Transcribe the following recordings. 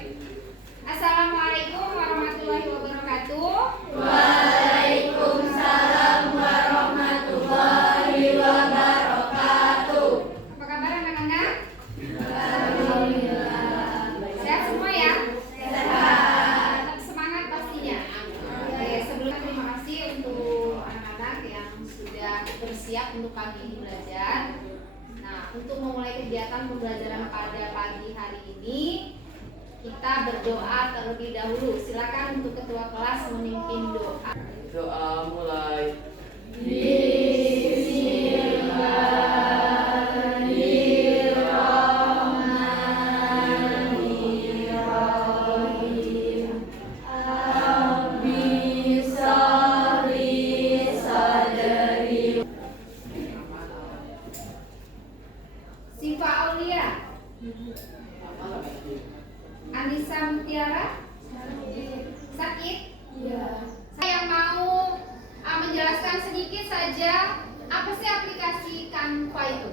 Assalamualaikum warahmatullahi wabarakatuh. Waalaikumsalam warahmatullahi wabarakatuh. Apa kabar anak-anak? Alhamdulillah. Sehat semua ya? Sehat. Tetap semangat pastinya. Oke, sebelumnya terima kasih untuk anak-anak yang sudah bersiap untuk pagi ini belajar. Nah, untuk memulai kegiatan pembelajaran pada pagi hari ini, kita berdoa terlebih dahulu. Silakan untuk ketua kelas memimpin doa. Doa mulai. Bismillahirrahmanirrahim. Rabbi shrah sadri. Sifa Aulia, Anissa Mutiara, sakit? Ya. Saya mau menjelaskan sedikit saja apa sih aplikasi Canva itu.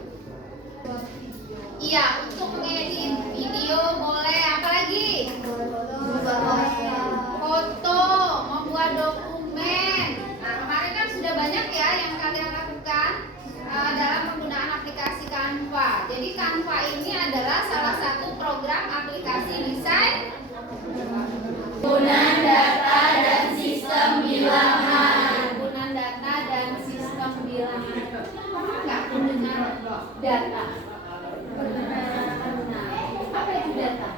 Iya, untuk mengedit video boleh, apalagi foto, membuat dokumen. Nah, kemarin kan sudah banyak ya yang kalian lakukan dalam penggunaan aplikasi Canva. Jadi Canva ini adalah salah satu program aplikasi desain Penggunaan data dan sistem bilangan. penggunaan data dan sistem bilangan. Enggak mendengar data. Apa itu data?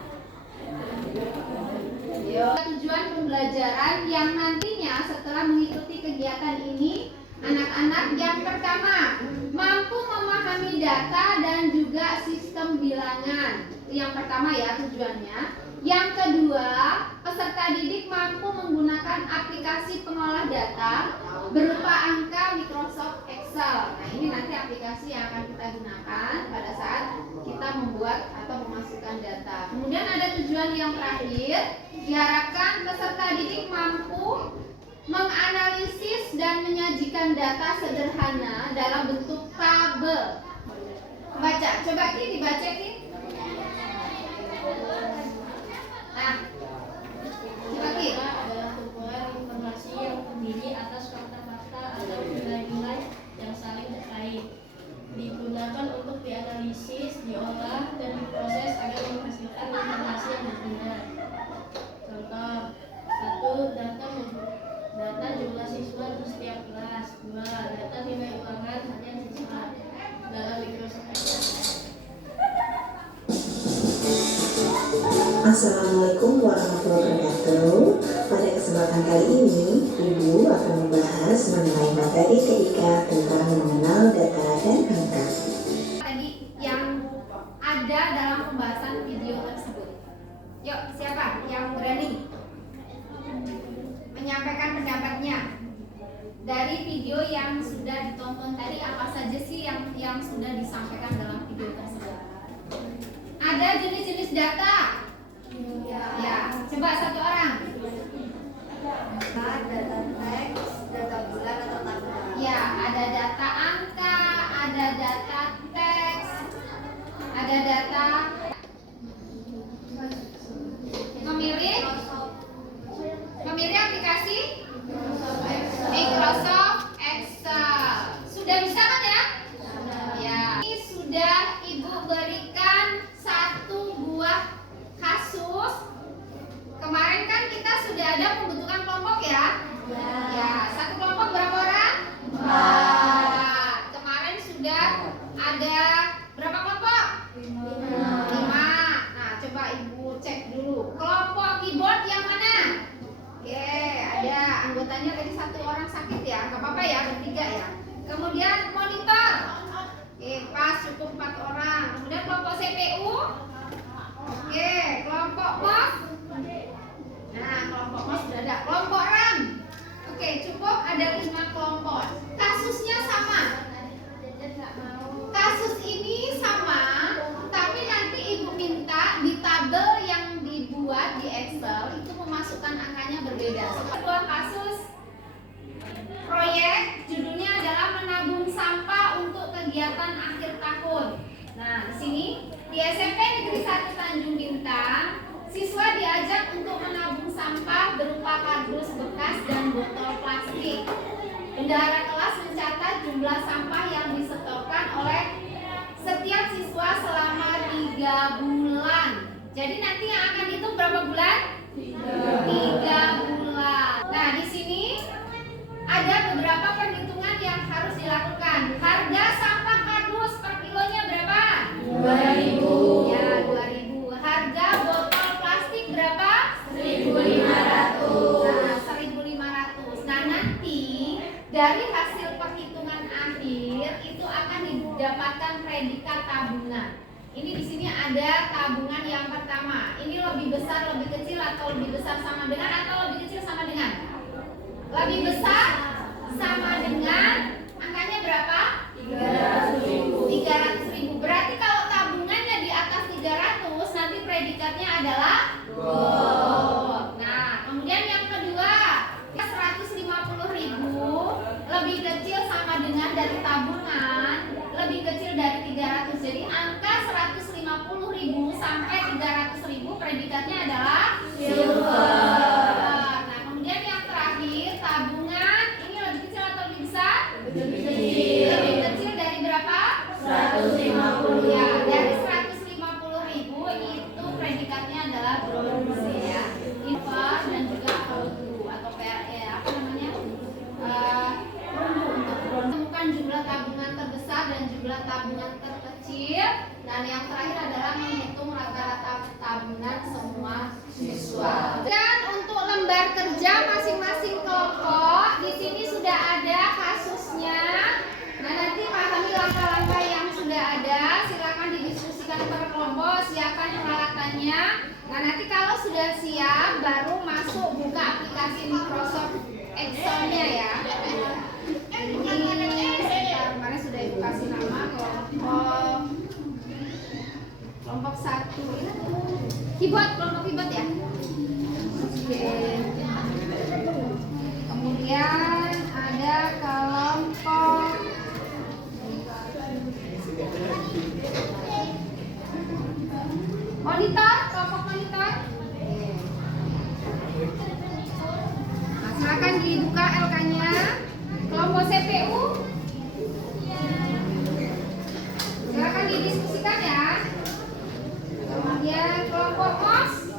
Tujuan pembelajaran yang nantinya setelah mengikuti kegiatan ini, anak-anak yang pertama mampu memahami data dan juga sistem bilangan. Itu yang pertama ya tujuannya. Yang kedua, peserta didik mampu menggunakan aplikasi pengolah data berupa angka Microsoft Excel. Nah, ini nanti aplikasi yang akan kita gunakan pada saat kita membuat atau memasukkan data. Kemudian ada tujuan yang terakhir, diharapkan peserta didik mampu menganalisis dan menyajikan data sederhana dalam bentuk tabel. Baca, coba Ki dibaca Ki. Nah, coba Ki. Adalah kumpulan informasi yang terdiri atas fakta-fakta atau nilai-nilai yang saling terkait, digunakan untuk dianalisis, diolah, dan diproses agar menghasilkan informasi yang benar. Contoh: 1. Data jumlah siswa di setiap kelas. 2. Data nilai ulangan harian siswa dalam Microsoft Excel. Assalamualaikum warahmatullahi wabarakatuh. Pada kesempatan kali ini, Ibu akan membahas mengenai materi TIK tentang mengenal data dan angka. Tadi yang ada dalam pembahasan video tersebut. Yuk, siapa yang berani menyampaikan pendapatnya dari video yang sudah ditonton tadi? Apa saja sih yang sudah disampaikan dalam video tersebut? Ada jenis-jenis data. Ya, coba satu orang. Data teks, data bulan atau tabel. Ya, ada data angka, ada data teks, ada data memilih aplikasi Microsoft Excel. Sudah bisa kan ya? Ya. Ini sudah Ibu berikan satu buah kasus. Kemarin kan kita sudah ada pembentukan kelompok ya? Ya, satu kelompok berapa orang? 4. Kemarin sudah ada berapa kelompok? 5. Nah, coba Ibu cek dulu. Kelompok keyboard yang mana? Oke, ada anggotanya tadi satu orang sakit ya, nggak apa-apa ya, bertiga ya. Kemudian monitor. Oke, pas cukup 4 orang. Kemudian kelompok CPU. Oke, kelompok mouse. Nah, kelompok mouse sudah ada. Kelompok RAM. Oke, cukup ada 5 kelompok. Kasusnya sama. Kasus ini sama, tapi nanti Ibu minta di tabel yang dibuat di Excel itu memasukkan angkanya berbeda. Kedua kasus proyek judulnya adalah menabung sampah untuk kegiatan akhir tahun. Nah, di sini di SMP Negeri 1 Tanjung Bintang bendahara kelas mencatat jumlah sampah yang disetorkan oleh setiap siswa selama 3 bulan. Jadi nanti yang akan dihitung berapa bulan? 3 bulan. Nah, di sini ada beberapa perhitungan yang harus dilakukan. Harga sampah kardus per kilonya berapa? 2.000. Ya, 2.000. Harga botol plastik berapa? 1.500. Nah, 1.500. Nah, nanti dari hasil perhitungan akhir itu akan didapatkan predikat tabungan. Ini di sini ada tabungan yang pertama. Ini lebih besar, lebih kecil, atau lebih besar sama dengan, atau lebih kecil sama dengan? Lebih besar sama dengan, angkanya berapa? 300.000. 300.000. Berarti kalau tabungannya di atas 300, nanti predikatnya adalah gold. Nah, kemudian yang kedua, 150.000 lebih kecil sama dengan dari tabungan, lebih kecil dari 300. Jadi angka 150.000 sampai 300.000 predikatnya adalah Silver. Nah, kemudian yang terakhir, tabungan ini lebih kecil atau lebih besar? Lebih kecil. Lebih kecil dari berapa? 150. Ya, dari 150.000 itu predikatnya adalah bronze ya. Info dan juga perunggu atau apa namanya? Perunggu untuk bronze. Temukan jumlah tabungan terbesar dan jumlah tabungan terkecil, dan yang terakhir adalah menghitung rata-rata tabungan semua siswa. Dan untuk lembar kerja masing-masing kelompok di sini sudah ada kasusnya. Nah, nanti pahami langkah-langkah yang sudah ada, silakan didiskusikan per kelompok, siapkan peralatannya. Nah, nanti kalau sudah siap baru masuk buka aplikasi Microsoft Excel-nya ya. Ini kemarin sudah ibu kasih nama kelompok 1 itu keyboard, kelompok keyboard ya. Oke. Kemudian ada kelompok monitor, kelompok monitor. Nah, silakan dibuka LK-nya. Kelompok CPU, silakan didiskusikan ya. Kemudian kelompok MOS,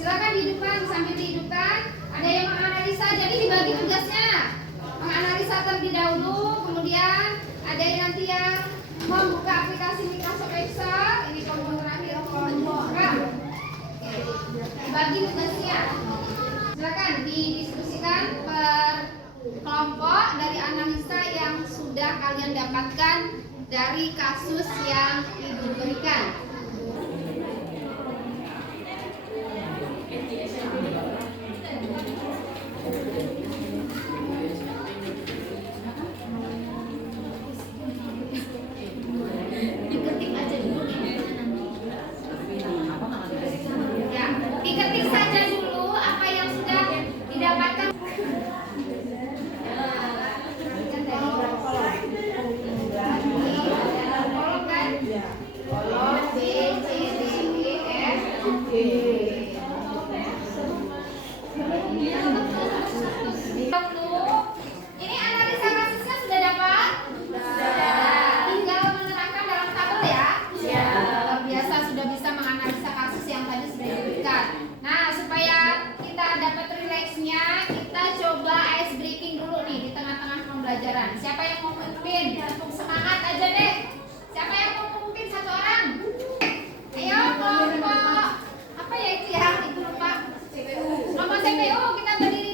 silakan dihidupkan, sambil dihidupkan. Ada yang menganalisa, jadi dibagi tugasnya. Menganalisa terlebih dahulu, kemudian ada yang nanti yang membuka aplikasi Microsoft Excel. Ini kelompok terakhir, kelompok RAM. Bagi tugasnya. Silakan didiskusikan per kelompok dari analisa yang sudah kalian dapatkan dari kasus yang ibu berikan. Diketik aja dulu ya, diketik saja dulu apa yang sudah didapatkan. Kolom B, C, D, E, F, G. Ini analisa kasusnya sudah dapat? Sudah. Tinggal menerangkan dalam tabel ya? Ya. Luar biasa sudah bisa menganalisa kasus yang tadi sudah diberikan. Nah, supaya kita dapat rileksnya, kita coba ice breaking dulu nih di tengah-tengah pembelajaran. Siapa yang mau memimpin? Tepuk semangat aja deh. Siapa yang mau memimpin satu orang? Ayo kelompok apa ya itu ya? Ibu lupa. Kelompok CPU kita berdiri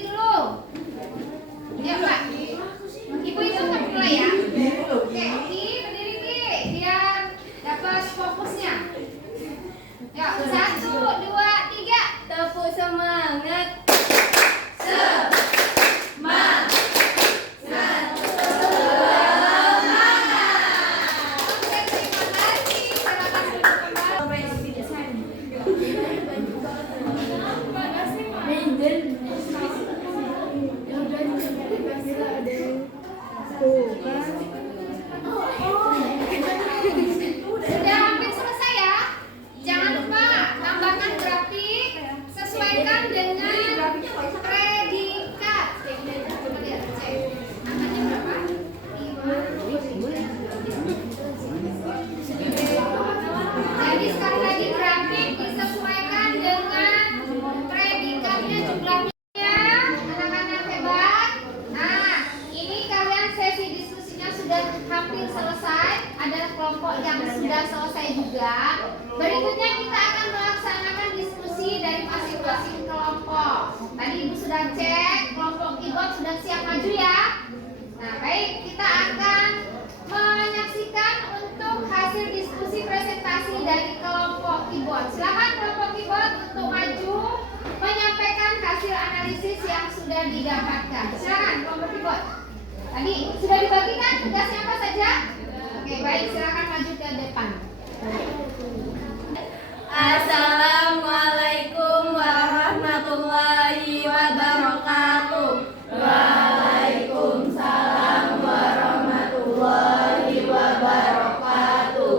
didapatkan. Silakan kelompok keyboard. Tadi sudah dibagikan tugasnya apa saja? Oke, baik, silakan maju ke depan. Assalamualaikum warahmatullahi wabarakatuh. Waalaikumsalam warahmatullahi wabarakatuh.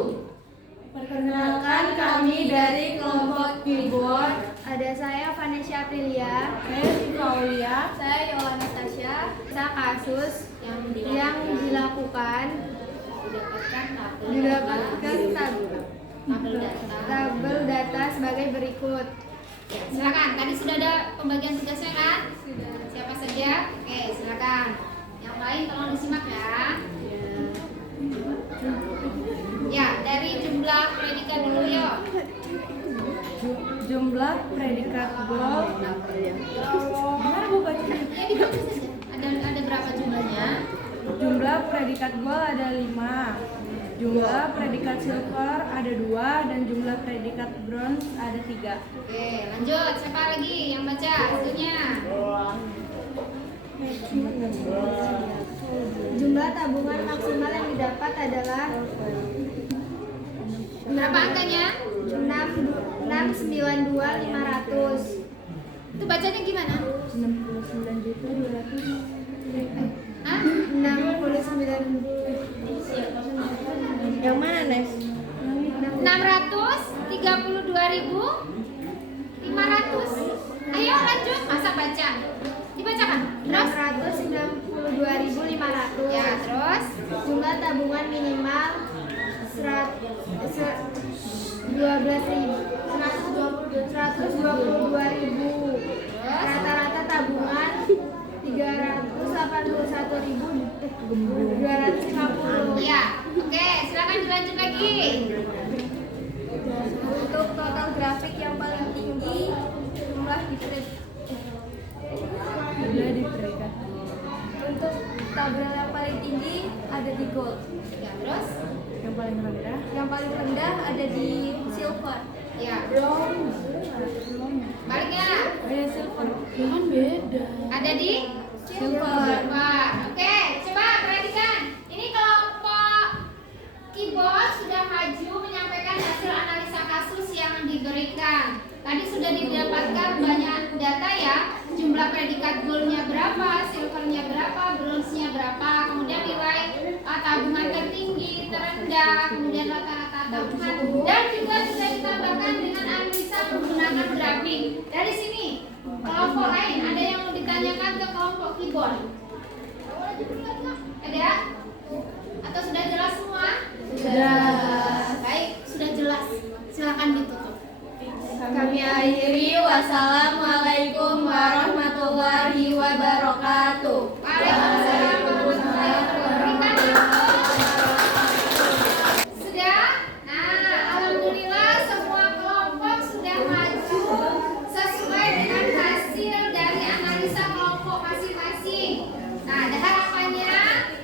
Perkenalkan, kami dari kelompok keyboard. Ada saya Vanessa Aprilia, Saya Aulia. saya Yola Natasha. Kita kasus yang dilakukan tabel data sebagai berikut. Ya, silakan. Tadi sudah ada pembagian tugasnya kan? Siapa saja? Oke, silakan. Yang lain tolong disimak ya. Ya, dari jumlah predikat dulu yuk. Jumlah predikat goal. Gimana Bu bacanya? Ya, dibaca saja. Ada berapa jumlahnya? Jumlah predikat gold ada 5. Jumlah predikat silver ada 2 dan jumlah predikat bronze ada 3. Oke, lanjut. Siapa lagi yang baca hasilnya? Jumlah tabungan maksimal yang didapat adalah Berapa angkanya? 692.500. Itu bacanya gimana? 69.200. Hah? 69. Yang mana, Nes? 632.500. Ayo lanjut, masa baca. Dibacakan. Terus? 692.500. Ya, terus? Jumlah tabungan minimal 122.000. Rata-rata tabungan 381.250. Ya, oke. Silakan dilanjut lagi. Untuk total grafik yang paling tinggi jumlah di Predikat. Untuk tabel yang paling tinggi ada di gold. Ya, terus? Yang paling rendah Yang paling rendah ada di silver. Ya. bronze. Baliknya. Silver. Kan beda. Ada di Silver. Wah, oke, coba perhatikan. Ini kelompok keyboard sudah maju menyampaikan hasil analisa kasus yang diberikan. Tadi sudah didapatkan banyak data ya. Jumlah predikat goldnya berapa, silvernya berapa, bronze-nya berapa, kemudian nilai tabungan tertinggi, terendah, kemudian rata-rata tabungan, dan juga sudah ditambahkan dengan analisa menggunakan grafik. Dari sini kelompok lain ada yang mau ditanyakan ke kelompok keyboard? Ada? Atau sudah jelas semua? Sudah. Baik, sudah jelas. Silakan ditutup. Kami akhiri. Wassalamualaikum warahmatullahi wabarakatuh. Waalaikumsalam warahmatullahi wabarakatuh. Sudah? Nah, alhamdulillah semua kelompok sudah maju sesuai dengan hasil dari analisa kelompok masing-masing. Nah, ada harapannya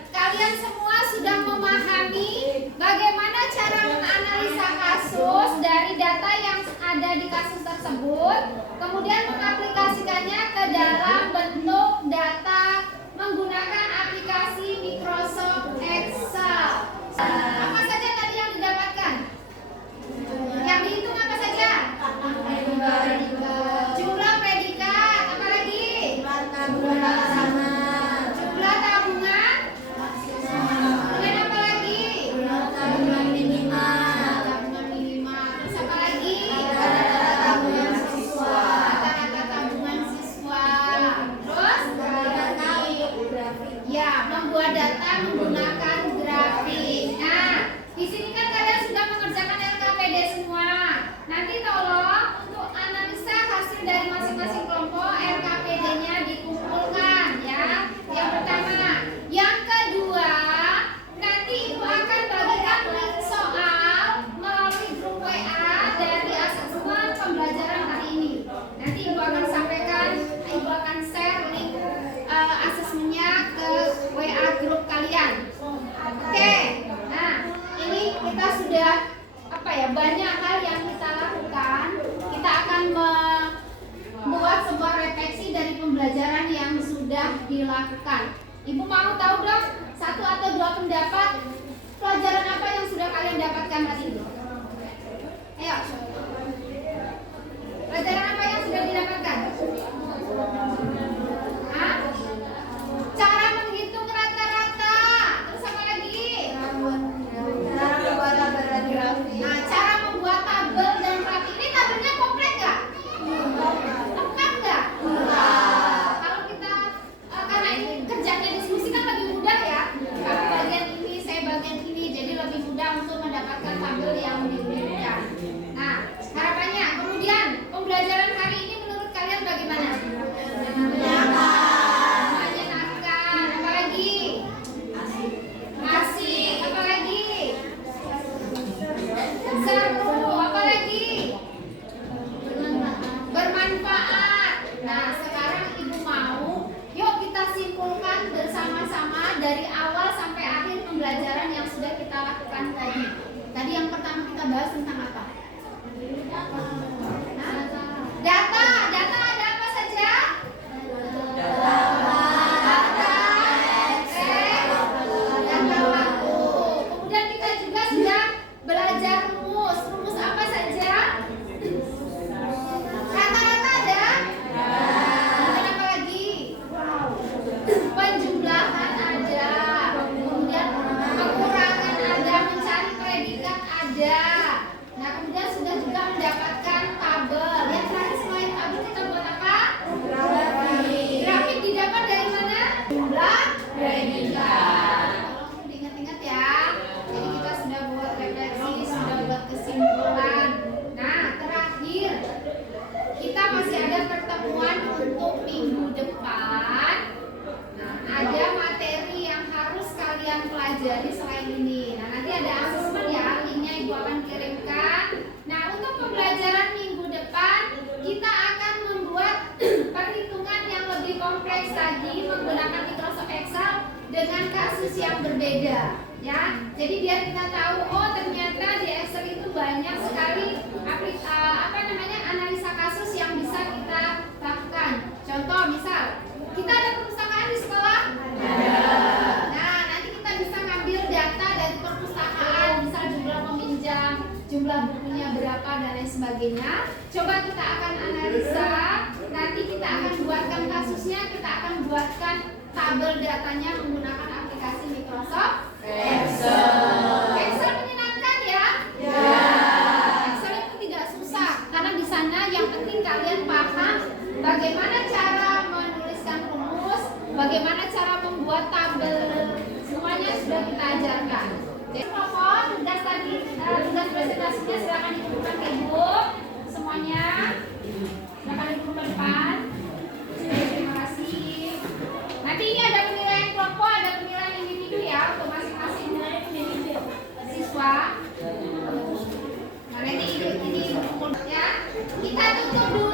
kalian semua sudah memahami bagaimana cara menganalisa kasus dari data yang ada di kasus tersebut, kemudian mengaplikasikannya ke dalam bentuk data menggunakan aplikasi Microsoft Excel. Apa saja tadi yang didapatkan? Yang dihitung apa saja? Jumlah predikat, apa lagi? Jumlah tabungan. Kemudian apa lagi? Tabungan minimal. Terus apa lagi? Rata-rata tabungan dilakukan. Ibu mau tahu dong satu atau dua pendapat pelajaran apa yang sudah kalian dapatkan hari ini? Ayo. Pelajaran apa yang sudah didapatkan? Hah? Cara menghitung rata-rata. Terus apa lagi? Nah, cara membuat tabel dan grafik. Ini tabelnya komplek nggak? Lengkap nggak? Kalau kita karena ini kerjanya diskusi kan lebih mudah ya. Kamu bagian ini, saya bagian ini, jadi lebih mudah untuk mendapatkan tabel yang diinginkan. Nah, harapannya kemudian pembelajaran hari ini menurut kalian bagaimana? Menyenangkan. Apalagi? Asik. Apalagi? Seru. Apalagi? Bermanfaat. Nah, sekarang ibu mau, yuk kita simpulkan bersama-sama dari awal sampai akhir pembelajaran yang sudah kita lakukan tadi. Tadi yang pertama kita bahas tentang apa? Data. Data ada apa saja? Data waktu. Kemudian kita juga sudah belajar rumus. Rumus apa saja? Rata-rata ada? Kemudian apa lagi? Penjumlahan ada. Kemudian pengurangan ada, mencari predikat ada. Nah, kemudian sudah juga mendapatkan tabel. Yang terakhir selain tabel kita buat apa? Grafik. Grafik didapat dari mana? Jumlah predikat. Tolong diingat-ingat ya. Jadi kita sudah buat refleksi, sudah buat kesimpulan. Nah, terakhir kita masih ada pertemuan untuk minggu depan. Nah, ada materi yang harus kalian pelajari selain ini. Nah, nanti ada asesmen ya, linknya ibu akan kirimkan. Nah, untuk pembelajaran minggu depan kita akan membuat perhitungan yang lebih kompleks lagi menggunakan Microsoft Excel dengan kasus yang berbeda ya. Jadi biar kita tahu, oh ternyata di Excel itu banyak sekali analisa kasus yang bisa kita lakukan. Contoh misal kita ada perpustakaan di sekolah. Nah, nanti kita bisa ngambil data dari perpustakaan, misal jumlah peminjam, jumlah bukunya berapa dan lain sebagainya. Coba kita akan analisa, nanti kita akan buatkan kasusnya, kita akan buatkan tabel datanya menggunakan aplikasi Microsoft Excel. Excel menyenangkan ya? Excel itu tidak susah, karena di sana yang penting kalian paham bagaimana cara menuliskan rumus, bagaimana cara membuat tabel, semuanya sudah kita ajarkan. Jadi mohon tugas tadi, tugas presentasinya silakan dikirimkan ke ibu semuanya, silakan ibu ke depan. Terima kasih. Nanti ini ada penilaian kelompok, ada penilaian individu ya untuk masing-masing siswa. Nah, nanti ini ya kita tutup dulu.